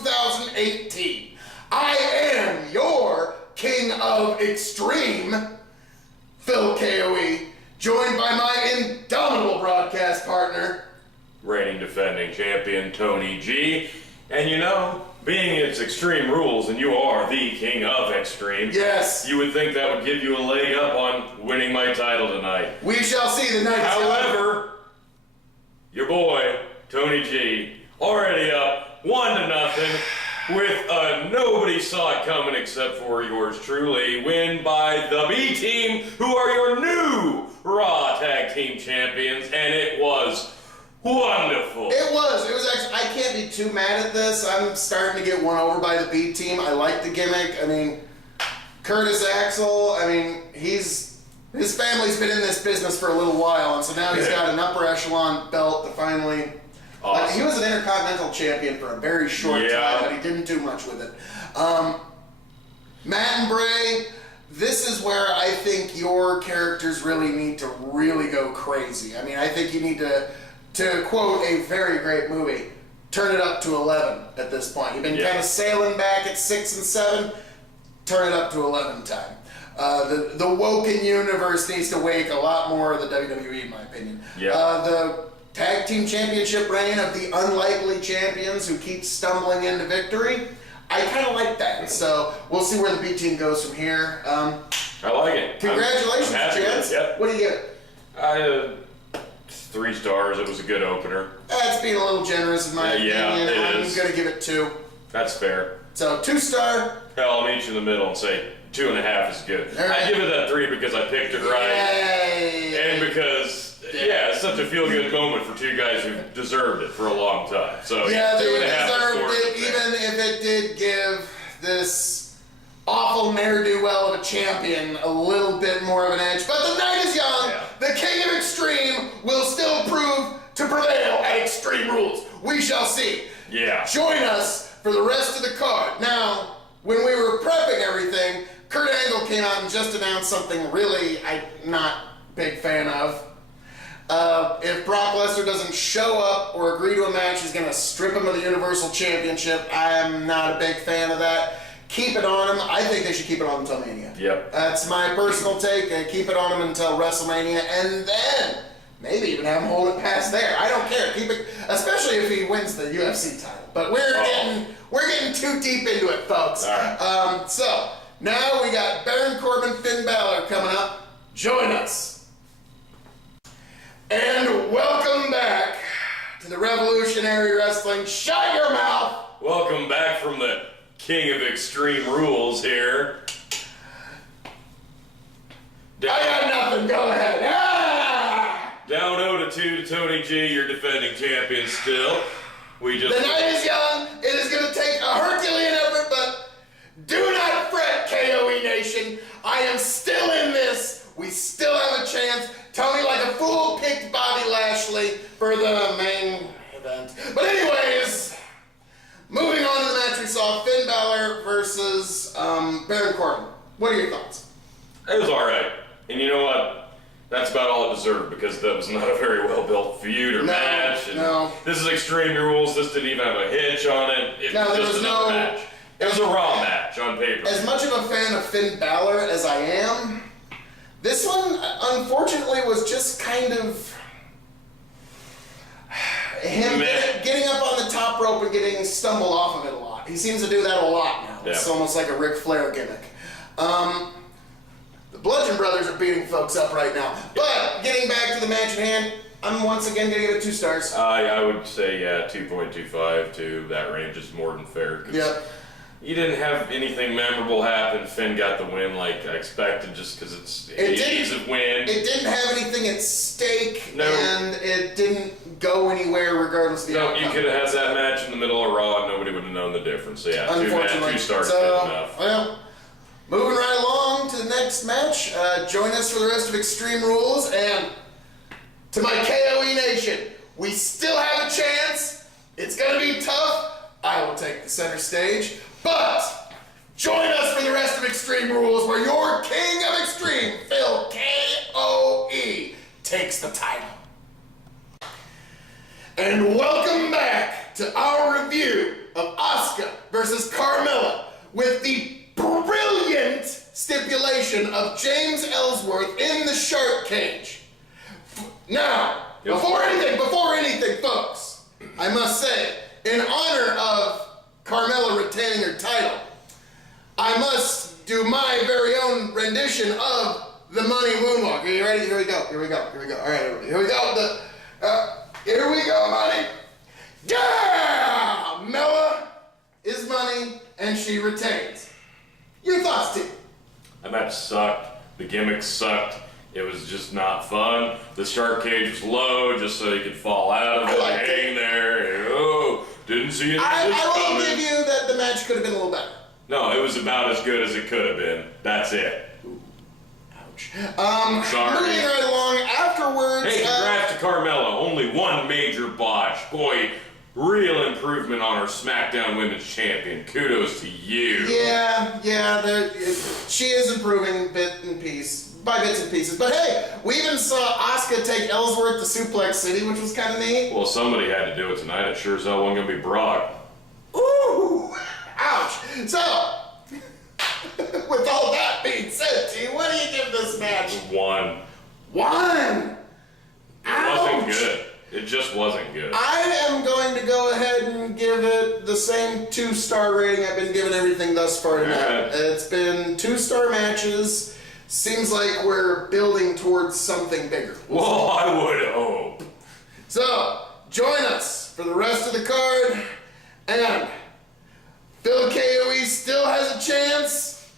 2018. I am your King of Extreme, Phil KOE, joined by my indomitable broadcast partner, reigning defending champion Tony G. And you know, being it's Extreme Rules and you are the King of Extreme, yes, you would think that would give you a leg up on winning my title tonight. We shall see the night. However, your boy, Tony G, already up 1-0 with a nobody saw it coming except for yours truly win by the B Team, who are your new Raw Tag Team Champions, and it was wonderful. It was actually, I can't be too mad at this. I'm starting to get won over by the B Team. I like the gimmick. I mean, Curtis Axel, I mean, his family's been in this business for a little while, and so now he's got an upper echelon belt to finally... Awesome. He was an Intercontinental Champion for a very short time, but he didn't do much with it. Matt and Bray, this is where I think your characters really need to really go crazy. I mean, I think you need to quote a very great movie, turn it up to 11 at this point. You've been kind of sailing back at 6 and 7, turn it up to 11 time. The Woken universe needs to wake a lot more of the WWE, in my opinion. The Tag Team Championship reign of the unlikely champions who keep stumbling into victory, I kind of like that. So we'll see where the B Team goes from here. I like it. Congratulations, gents. Yep. What do you give it? 3 stars. It was a good opener. That's being a little generous in my opinion. I'm going to give it 2. That's fair. So 2-star. Hell, I'll meet you in the middle and say 2.5 is good. Right. I give it that 3 because I picked it right. Yay. And because... yeah, it's such a feel-good moment for 2 guys who deserved it for a long time. So yeah, they 2.5 deserved it, even if it did give this awful ne'er-do-well of a champion a little bit more of an edge. But the night is young. Yeah. The King of Extreme will still prove to prevail at Extreme Rules. We shall see. Yeah. Join us for the rest of the card. Now, when we were prepping everything, Kurt Angle came out and just announced something really I'm not a big fan of. If Brock Lesnar doesn't show up or agree to a match, he's going to strip him of the Universal Championship. I'm not a big fan of that. Keep it on him. I think they should keep it on until Mania. Yep. That's my personal take. Keep it on him until WrestleMania, and then maybe even have him hold it past there. I don't care. Keep it, especially if he wins the UFC title. But we're getting too deep into it, folks. All right. So now we got Baron Corbin, Finn Balor coming up. Join us. And welcome back to the Revolutionary Wrestling. Shut your mouth! Welcome back from the King of Extreme Rules here. I got nothing, go ahead. Ah! Down 0-2 to Tony G, your defending champion still. The night is young, it is going to take a Herculean effort, but do not fret, KOE Nation. I am still in this. We still have a chance. Tony, like a fool, picked Bobby Lashley for the main event. But anyways, moving on to the match we saw, Finn Balor versus Baron Corbin. What are your thoughts? It was alright. And you know what? That's about all it deserved because that was not a very well-built feud or match. And this is Extreme Rules. This didn't even have a hitch on it. It was just another match. It was a Raw match on paper. As much of a fan of Finn Balor as I am, this one, unfortunately, was just kind of him getting up on the top rope and getting stumbled off of it a lot. He seems to do that a lot now. It's almost like a Ric Flair gimmick. The Bludgeon Brothers are beating folks up right now. But getting back to the match at hand, I'm once again going to give it 2 stars. I would say, 2.25 to that range is more than fair. Yep. You didn't have anything memorable happen. Finn got the win like I expected just because it's an easy win. It didn't have anything at stake, and it didn't go anywhere regardless of the outcome. You could have had that match in the middle of Raw and nobody would have known the difference. So yeah, 2 stars is good enough. Well, moving right along to the next match. Join us for the rest of Extreme Rules, and to my KOE Nation, we still have a chance. It's going to be tough. I will take the center stage. But join us for the rest of Extreme Rules, where your King of Extreme, Phil KOE, takes the title. And welcome back to our review of Asuka versus Carmella with the brilliant stipulation of James Ellsworth in the shark cage. Now, before anything, folks, I must say, in honor of Carmella retaining her title, I must do my very own rendition of the Money Moonwalk. Are you ready? Here we go. All right, everybody. Here we go. Here we go, Money. Yeah! Mella is Money, and she retains. Your thoughts, Tim? That match sucked. The gimmick sucked. It was just not fun. The shark cage was low just so he could fall out of it, hang there. Oh, didn't see it. I will give you that the match could have been a little better. No, it was about as good as it could have been. That's it. Ouch. Sorry. Moving right along, afterwards... Hey, congrats to Carmella. Only one major botch. Boy, real improvement on her SmackDown Women's Champion. Kudos to you. Yeah, she is improving by bits and pieces. But hey, we even saw Asuka take Ellsworth to Suplex City, which was kind of neat. Well, somebody had to do it tonight. It sure as hell wasn't going to be Brock. Ooh! Ouch! So, with all that being said, T, what do you give this match? 1. 1! It wasn't good. It just wasn't good. I am going to go ahead and give it the same 2-star rating I've been giving everything thus far tonight. It's been 2-star matches. Seems like we're building towards something bigger. Well, I would hope. So, join us for the rest of the card. And Phil KOE still has a chance.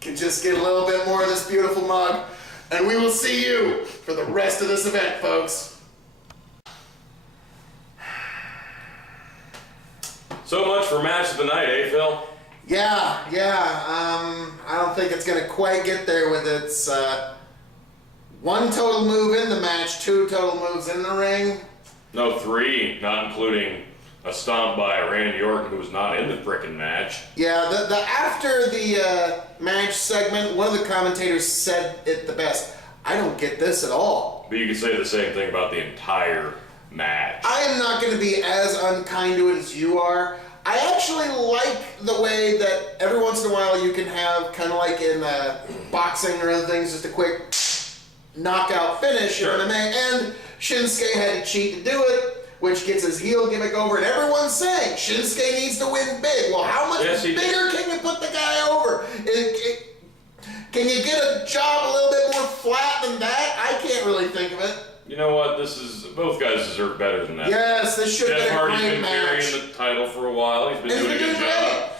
Can just get a little bit more of this beautiful mug. And we will see you for the rest of this event, folks. So much for match of the night, eh, Phil? Yeah. I don't think it's going to quite get there with its 1 total move in the match, 2 total moves in the ring. No, 3, not including a stomp by Randy Orton, who was not in the frickin' match. Yeah, the after the match segment, one of the commentators said it the best. I don't get this at all. But you could say the same thing about the entire match. I am not going to be as unkind to it as you are. I actually like the way that every once in a while you can have, kind of like in boxing or other things, just a quick knockout finish in MMA, and Shinsuke had to cheat to do it, which gets his heel gimmick over, and everyone's saying Shinsuke needs to win big. Well, how much bigger can you put the guy over? Can you get a job a little bit more flat than that? I can't really think of it. You know what? Both guys deserve better than that. Yes, this should have been a great match. Jeff Hardy's been carrying the title for a while. He's been doing a good job.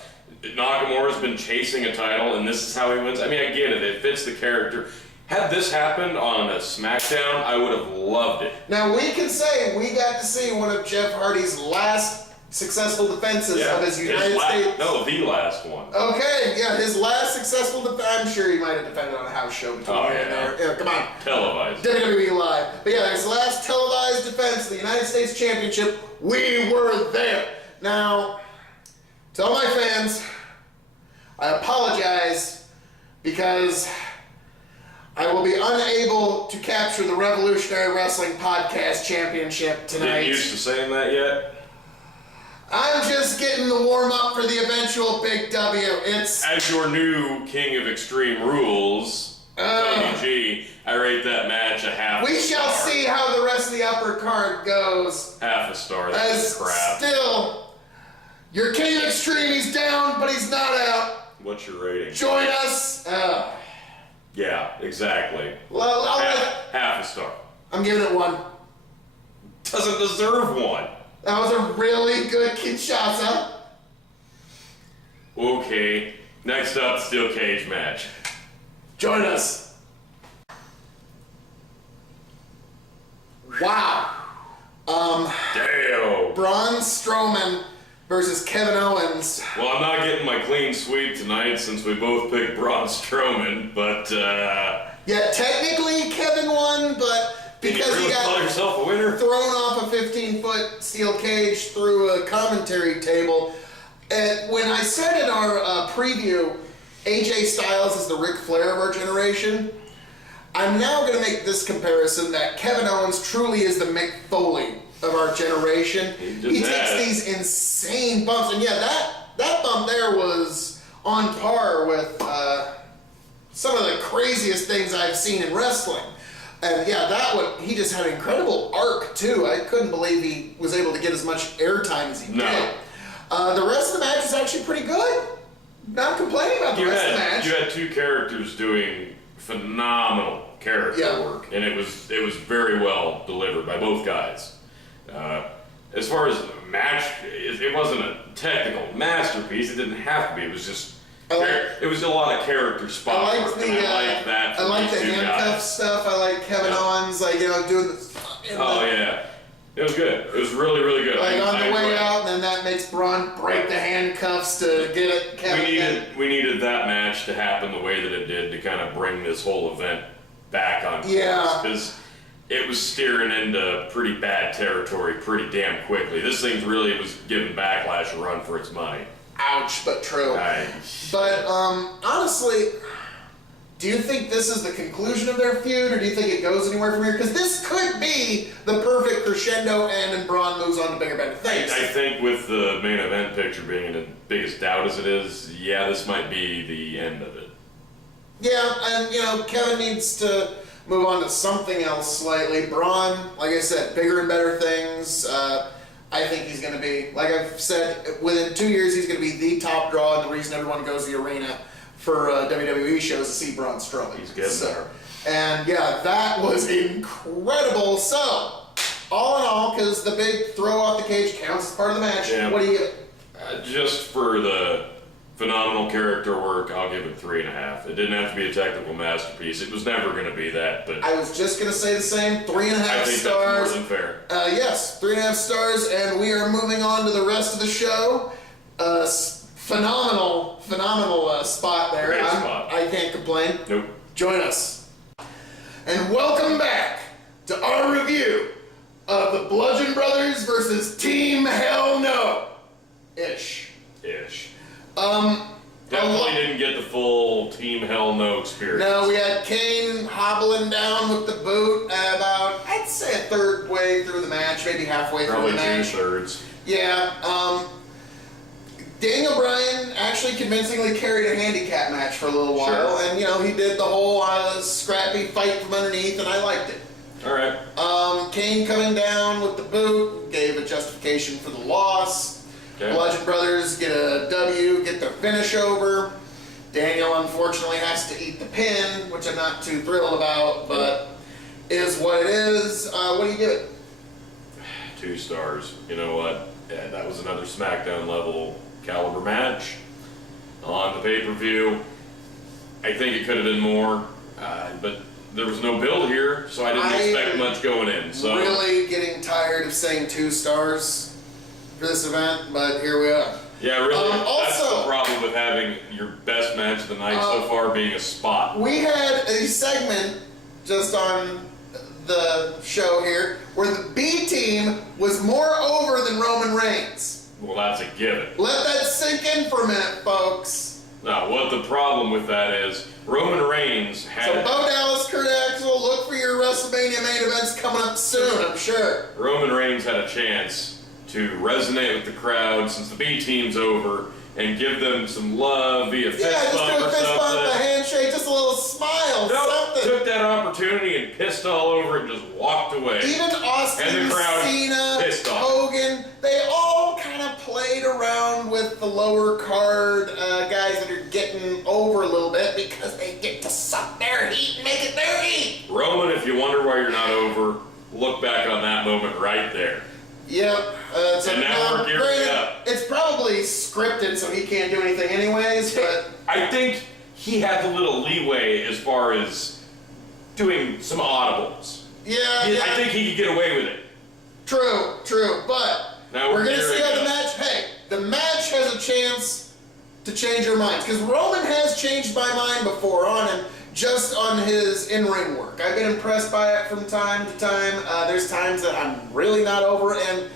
Nakamura's been chasing a title, and this is how he wins. I mean, I get it. It fits the character. Had this happened on a SmackDown, I would have loved it. Now, we can say we got to see one of Jeff Hardy's last successful defenses of his United States. No, the last one. Okay, yeah, his last successful defense. I'm sure he might have defended on a house show between here and there. Yeah, come on. Televised. WWE Live. But yeah, his last televised defense of the United States Championship, we were there. Now, to all my fans, I apologize because I will be unable to capture the Revolutionary Wrestling Podcast Championship tonight. You used to saying that yet? I'm just getting the warm-up for the eventual big W. It's... As your new king of Extreme Rules, Tony G, I rate that match a half a star. We shall see how the rest of the upper card goes. Half a star, that's crap. Still, your king of Extreme, he's down, but he's not out. What's your rating? Join us. Yeah, exactly. Well, half a star. I'm giving it 1. Doesn't deserve 1. That was a really good Kinshasa. Okay, next up, steel cage match. Join us. Wow. Damn. Braun Strowman versus Kevin Owens. Well, I'm not getting my clean sweep tonight since we both picked Braun Strowman, but Yeah, technically Kevin won, but because you really call yourself a winner? Thrown off a 15-foot steel cage through a commentary table. And when I said in our preview, AJ Styles is the Ric Flair of our generation, I'm now going to make this comparison that Kevin Owens truly is the Mick Foley of our generation. He takes these insane bumps, and yeah, that bump there was on par with some of the craziest things I've seen in wrestling. And yeah, he just had an incredible arc too. I couldn't believe he was able to get as much airtime as he did. The rest of the match was actually pretty good. Not complaining about the rest of the match. You had two characters doing phenomenal character work, and it was very well delivered by both guys. As far as the match, it wasn't a technical masterpiece. It didn't have to be. It was just it was a lot of character spot work, and I like that. I like the handcuff stuff. I like Kevin Owens, doing the. It was good. It was really, really good. Like on the way out, and then that makes Braun break the handcuffs to get it. Kevin we needed that match to happen the way that it did to kind of bring this whole event back on course. Because it was steering into pretty bad territory pretty damn quickly. This thing really was giving Backlash a run for its money. Ouch, but true. But honestly, do you think this is the conclusion of their feud, or do you think it goes anywhere from here? Because this could be the perfect crescendo and Braun moves on to bigger, better things. I think with the main event picture being in biggest doubt as it is, this might be the end of it. Yeah, and Kevin needs to move on to something else slightly. Braun, like I said, bigger and better things. I think he's going to be, like I've said, within 2 years he's going to be the top draw, and the reason everyone goes to the arena for WWE shows to see Braun Strowman. He's getting there. And that was incredible. So, all in all, because the big throw off the cage counts as part of the match, what do you give it? Just for the phenomenal character work, I'll give it 3.5. It didn't have to be a technical masterpiece. It was never going to be that, but I was just going to say the same. 3.5 stars. I think that's more than fair. Yes, 3.5 stars, and we are moving on to the rest of the show. Phenomenal spot there. Great spot. I can't complain. Nope. Join us. And welcome back to our review of the Bludgeon Brothers versus Team Hell No. Ish. Definitely didn't get the full Team Hell No experience. No, we had Kane hobbling down with the boot about, I'd say, a third way through the match, maybe halfway through the match. Probably 2/3. Yeah, Daniel Bryan actually convincingly carried a handicap match for a little while, and he did the whole scrappy fight from underneath, and I liked it. All right. Kane coming down with the boot gave a justification for the loss. Okay. Bludgeon Brothers get a W, get their finish over. Daniel unfortunately has to eat the pin, which I'm not too thrilled about, but is what it is. What do you give it? 2 stars. You know what? That was another SmackDown level caliber match on the pay-per-view. I think it could have been more, but there was no build here, so I didn't expect much going in. So really getting tired of saying 2 stars for this event, but here we are. Yeah, really. That's also, the problem with having your best match of the night so far being a spot. We had a segment just on the show here where the B team was more over than Roman Reigns. Well, that's a given. Let that sink in for a minute, folks. Now, what the problem with that is, Roman Reigns had... So, Bo Dallas, Kurt Axel, look for your WrestleMania main events coming up soon, I'm sure. Roman Reigns had a chance to resonate with the crowd since the B team's over and give them some love via fist bump or fist bump, something. a handshake, just a little smile, something. Took that opportunity and pissed all over it and just walked away. Even Austin, and the crowd Cena, pissed off. Hogan, they all kind of played around with the lower card guys that are getting over a little bit because they get to suck their heat and make it their heat. Roman, if you wonder why you're not over, look back on that moment right there. Yep. And now we're gearing up. It's probably scripted, so he can't do anything anyways, but... I think he had the little leeway as far as doing some audibles. Yeah. I think he could get away with it. True, but now we're going to see how the match... Hey, the match has a chance to change your minds, because Roman has changed my mind before on him, just on his in-ring work. I've been impressed by it from time to time. There's times that I'm really not over it, and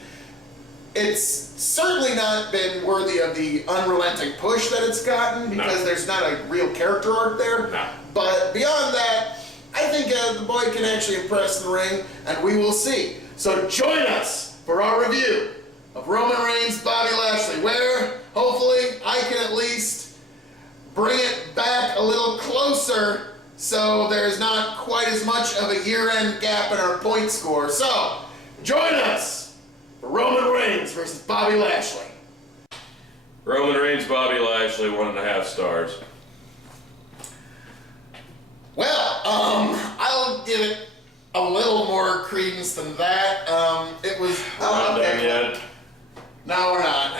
it's certainly not been worthy of the unrelenting push that it's gotten, because there's not a real character arc there. No. But beyond that, I think the boy can actually impress in the ring, and we will see. So join us for our review of Roman Reigns, Bobby Lashley, where hopefully I can at least bring it back a little closer so there's not quite as much of a year-end gap in our point score. So, join us for Roman Reigns versus Bobby Lashley. Roman Reigns, Bobby Lashley, 1.5 stars. Well, I'll give it a little more credence than that. It was... We're not done yet. No, we're not.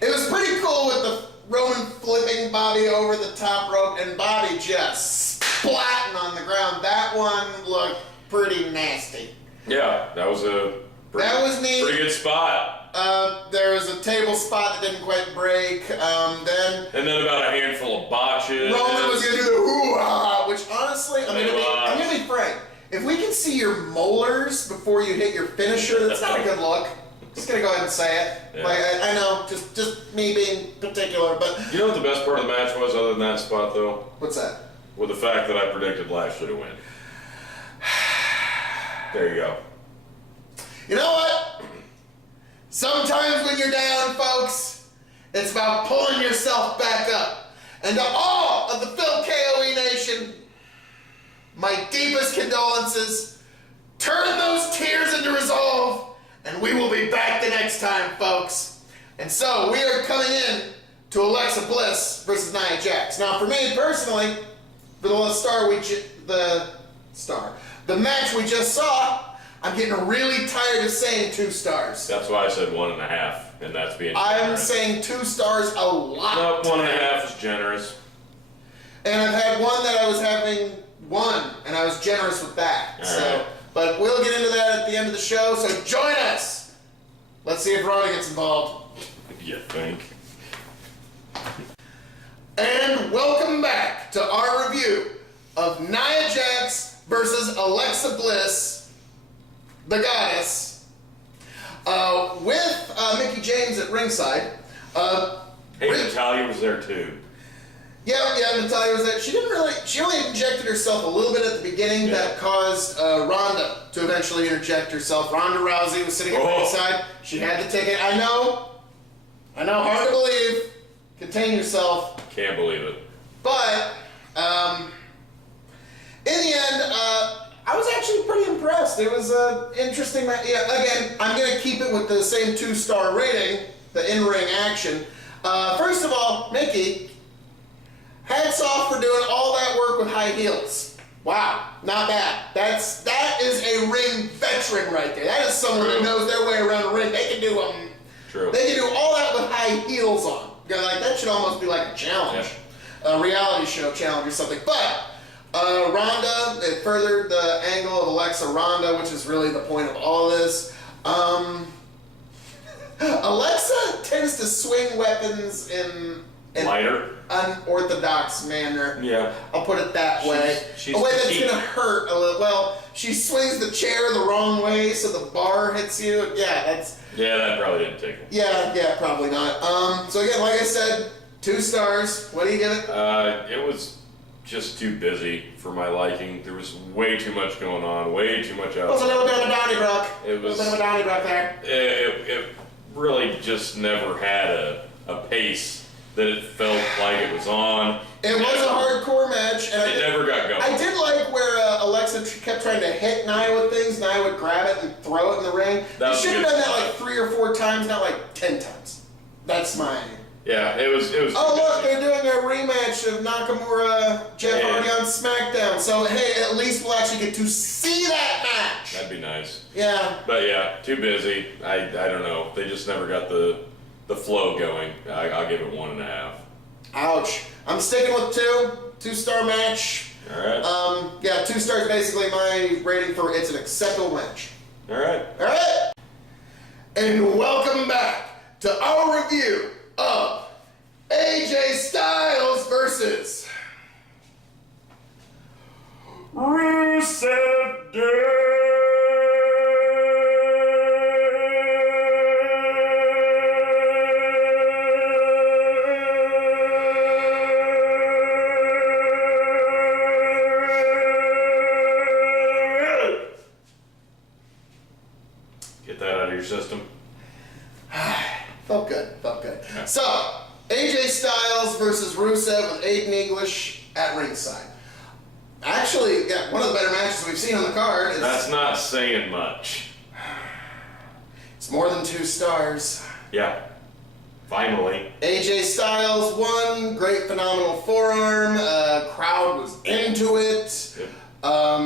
It was pretty cool with the Roman flipping Bobby over the top rope and Bobby just splatting on the ground. That one looked pretty nasty. Yeah, that was a neat. Pretty good spot. There was a table spot that didn't quite break. And then about a handful of botches. Roman was going to do the hoo-ah, which honestly, I'm going to be frank. If we can see your molars before you hit your finisher, that's not a good look. Just gonna go ahead and say it. Yeah. Like I know, just me being particular, but you know what the best part of the match was, other than that spot, though? What's that? With the fact that I predicted Lashley to win. There you go. You know what? Sometimes when you're down, folks, it's about pulling yourself back up. And to all of the Phil KOE Nation, my deepest condolences. Turn those tears into resolve. And we will be back the next time, folks. And so, we are coming in to Alexa Bliss versus Nia Jax. Now, for me, personally, for the match we just saw, I'm getting really tired of saying 2 stars. That's why I said 1.5, and that's being generous. I'm saying 2 stars a lot. Nope, 1.5 is generous. And I've had one that I was having 1, and I was generous with that. All so. right. But we'll get into that at the end of the show, so join us! Let's see if Ronda gets involved. You think? And welcome back to our review of Nia Jax versus Alexa Bliss, the goddess, with Mickie James at ringside. Hey, Natalya was there too. Yeah, Natalya was there. She only injected herself a little bit at the beginning. Yeah. That caused Ronda to eventually interject herself. Ronda Rousey was sitting at ringside. She had to take it. I know, hard to believe. Contain yourself. Can't believe it. But, in the end, I was actually pretty impressed. It was an interesting match. Yeah, again, I'm going to keep it with the same 2-star rating, the in-ring action. First of all, Mickie, hats off for doing all that work with high heels. Wow, not bad. That is a ring veteran right there. That is someone who knows their way around a ring. They can do True. They can do all that with high heels on. Like that should almost be like a challenge, a reality show challenge or something. But Ronda, it furthered the angle of Alexa Ronda, which is really the point of all this. Alexa tends to swing weapons in lighter, unorthodox manner. Yeah. I'll put it that way. She's a way that's petite. gonna hurt a little. Well, she swings the chair the wrong way so the bar hits you. Yeah, that's. Yeah, that probably didn't tickle. Yeah, probably not. So again, like I said, 2 stars. What do you give it? It was just too busy for my liking. There was way too much going on, way too much It was a little bit of a Donnybrook. It was a little bit of a Donnybrook there. It really just never had a pace that it felt like it was on. It was a hardcore match, and it never got going. I did like where Alexa kept trying to hit Nia with things. Nia would grab it and throw it in the ring. That You was should have good done that spot. like 3 or 4 times, not like 10 times. That's mine. Yeah, it was. Oh look, they're doing a rematch of Nakamura Jeff Hardy on SmackDown. So hey, at least we'll actually get to see that match. That'd be nice. Yeah. But yeah, too busy. I don't know. They just never got the flow going. I'll give it 1.5. Ouch. I'm sticking with 2-star match. All right. Yeah, 2 stars basically my rating for it's an acceptable match. All right. All right. And welcome back to our review of AJ Styles versus Rusev Day. Get that out of So, AJ Styles versus Rusev with Aiden English at ringside. Actually, yeah, one of the better matches we've seen on the card. That's not saying much. It's more than 2 stars. Yeah. Finally. AJ Styles won. Great, phenomenal forearm. Crowd was into it. Yep.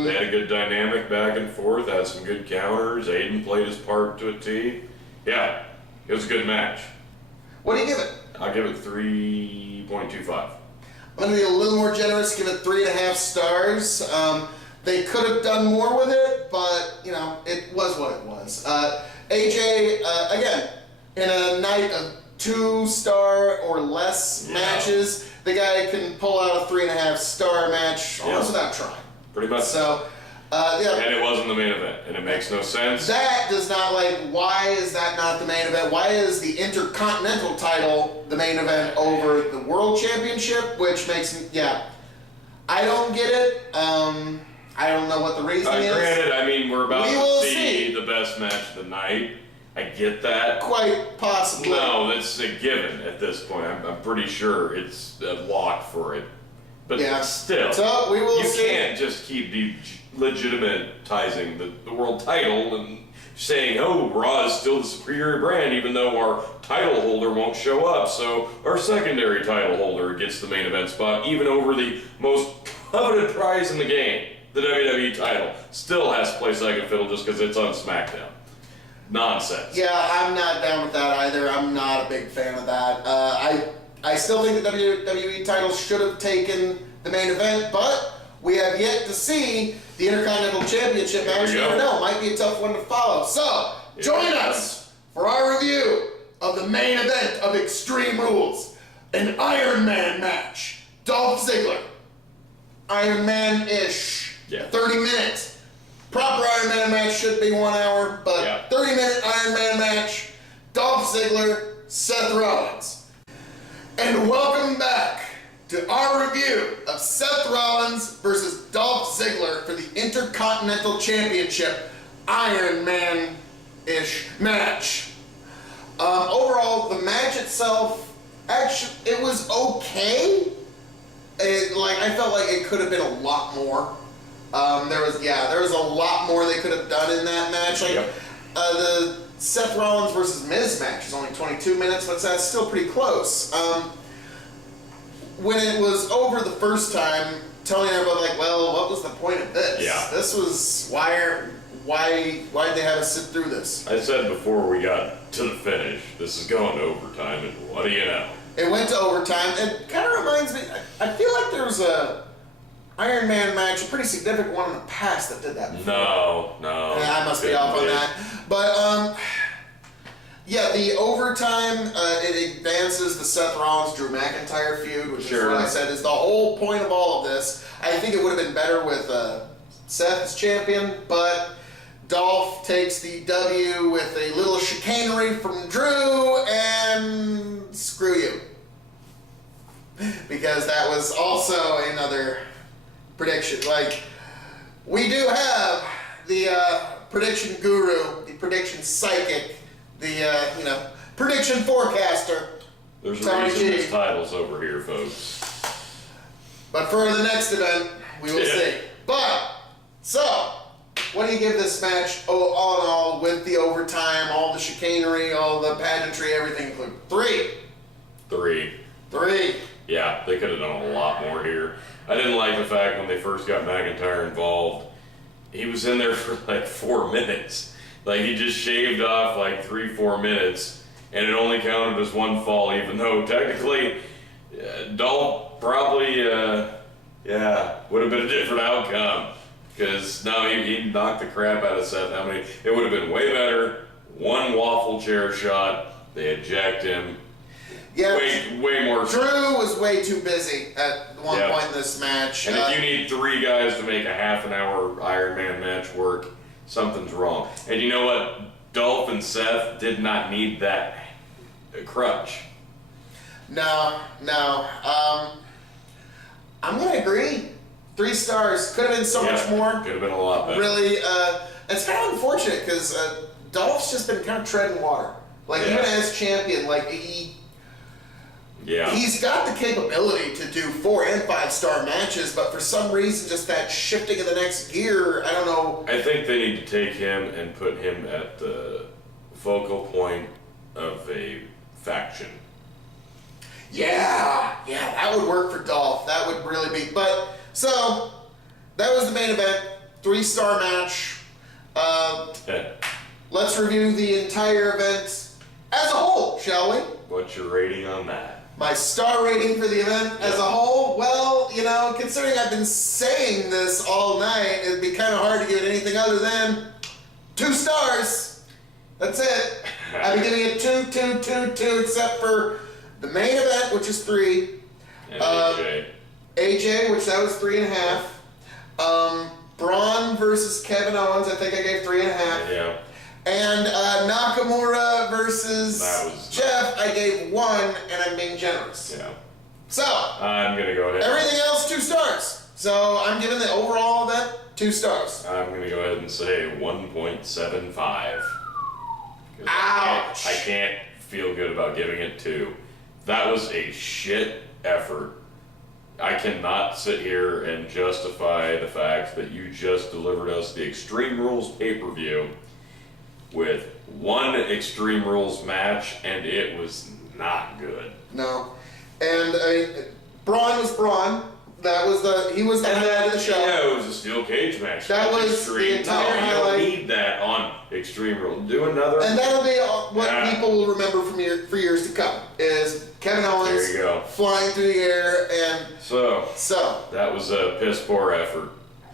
They had a good dynamic back and forth. Had some good counters. Aiden played his part to a T. Yeah. It was a good match. What do you give it? I'll give it 3.25. I'm going to be a little more generous, give it 3.5 stars. They could have done more with it, but, you know, it was what it was. AJ, again, in a night of 2-star or less matches, the guy can pull out a 3.5 star match almost without trying. Pretty much. So, yeah. And it wasn't the main event, and it makes no sense. That does not, why is that not the main event? Why is the Intercontinental title the main event over the World Championship? Which makes me, I don't get it. I don't know what the reason is. Granted, I mean, we're about to see the best match of the night. I get that. Quite possibly. No, that's a given at this point. I'm pretty sure it's a lock for it. But still, so we will see. You can't just keep legitimatizing the world title and saying, oh, Raw is still the superior brand, even though our title holder won't show up. So our secondary title holder gets the main event spot, even over the most coveted prize in the game, the WWE title. Still has to play second fiddle just because it's on SmackDown. Nonsense. Yeah, I'm not down with that either. I'm not a big fan of that. I still think the WWE title should have taken the main event, but we have yet to see the Intercontinental Championship match. You never know. Might be a tough one to follow. So, join us for our review of the main event of Extreme Rules, an Iron Man match. Dolph Ziggler. Iron Man-ish. 30 minutes. Proper Iron Man match should be 1 hour, but 30-minute Iron Man match. Dolph Ziggler, Seth Rollins. And welcome back to our review of Seth Rollins versus Dolph Ziggler for the Intercontinental Championship Iron Man-ish match. Overall, the match itself, actually, it was okay. I felt like it could have been a lot more. There was a lot more they could have done in that match. The Seth Rollins versus Miz match is only 22 minutes, but that's still pretty close. When it was over the first time, telling everybody, what was the point of this? Yeah. This was, why did they have us sit through this? I said before we got to the finish, this is going to overtime, and what do you know? It went to overtime. It kind of reminds me, I feel like there was a Iron Man match, a pretty significant one in the past that did that before. No. Yeah, I must be off on that. But, the overtime, it advances the Seth Rollins-Drew McIntyre feud, which is what I said is the whole point of all of this. I think it would have been better with Seth as champion, but Dolph takes the W with a little chicanery from Drew, and screw you. Because that was also another prediction. We do have the prediction guru, the prediction psychic, the, prediction forecaster. There's a reason this title's over here, folks. But for the next event, we will see. But, what do you give this match, all in all, with the overtime, all the chicanery, all the pageantry, everything included? 3. 3. Yeah, they could have done a lot more here. I didn't like the fact when they first got McIntyre involved, he was in there for 4 minutes. He just shaved off 3-4 minutes, and it only counted as one fall, even though technically Dolph probably, would have been a different outcome. Because he knocked the crap out of Seth. It would have been way better. One waffle chair shot. They eject him. Yeah, way more. Drew was way too busy at one point in this match. And if you need 3 guys to make a half-an-hour Iron Man match work, something's wrong. And you know what? Dolph and Seth did not need that crutch. No. I'm going to agree. 3 stars. Could have been so much more. Could have been a lot better. Really, it's kind of unfortunate because Dolph's just been kind of treading water. Even as champion, Yeah. He's got the capability to do 4 and 5-star matches, but for some reason, just that shifting of the next gear, I don't know. I think they need to take him and put him at the focal point of a faction. Yeah, that would work for Dolph. That would really be. But, so, that was the main event. 3-star match. Let's review the entire event as a whole, shall we? What's your rating on that? My star rating for the event as a whole? Well, considering I've been saying this all night, it'd be kind of hard to give it anything other than 2 stars. That's it. I've been giving it 2, except for the main event, which is 3. And AJ. AJ, which that was 3.5. Braun versus Kevin Owens, I think I gave 3.5. Yeah. And Nakamura versus Jeff, I gave 1, and I'm being generous. Yeah. So, I'm going to go ahead. Everything else, 2 stars. So, I'm giving the overall event 2 stars. I'm going to go ahead and say 1.75. Ouch! I can't feel good about giving it 2. That was a shit effort. I cannot sit here and justify the fact that you just delivered us the Extreme Rules pay-per-view with 1 Extreme Rules match, and it was not good. No. And Braun was Braun. He was the highlight of the show. Yeah, it was a steel cage match. That was Extreme. the entire highlight. You don't need that on Extreme Rules. Do another. And that'll be what people will remember for years to come, is Kevin Owens there you go. Flying through the air, and so that was a piss poor effort.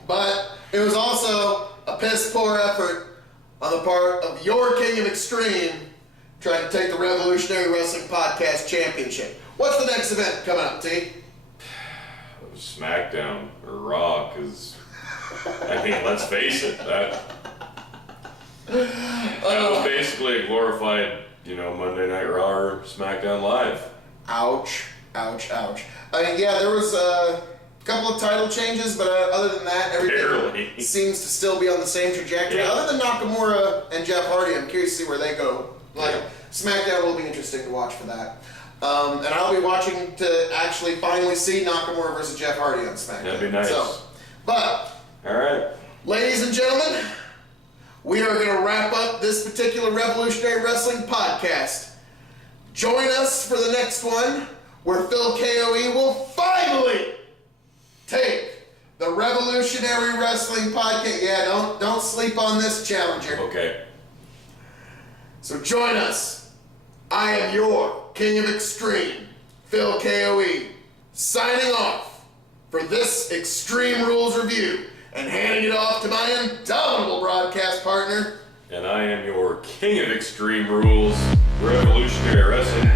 But it was also a piss poor effort on the part of your King of Extreme trying to take the Revolutionary Wrestling Podcast Championship. What's the next event coming up, T? SmackDown or Raw, because let's face it, that was basically a glorified, Monday Night Raw or SmackDown Live. Ouch, ouch, ouch. There was a couple of title changes, but other than that, everything seems to still be on the same trajectory. Yeah. Other than Nakamura and Jeff Hardy, I'm curious to see where they go. SmackDown will be interesting to watch for that. And I'll be watching to actually finally see Nakamura versus Jeff Hardy on SmackDown. That'd be nice. All right. Ladies and gentlemen, we are going to wrap up this particular Revolutionary Wrestling podcast. Join us for the next one, where Phil KOE will finally take the Revolutionary Wrestling Podcast. Yeah, don't sleep on this, challenger. Okay. So join us. I am your King of Extreme, Phil KOE, signing off for this Extreme Rules review and handing it off to my indomitable broadcast partner. And I am your King of Extreme Rules, Revolutionary Wrestling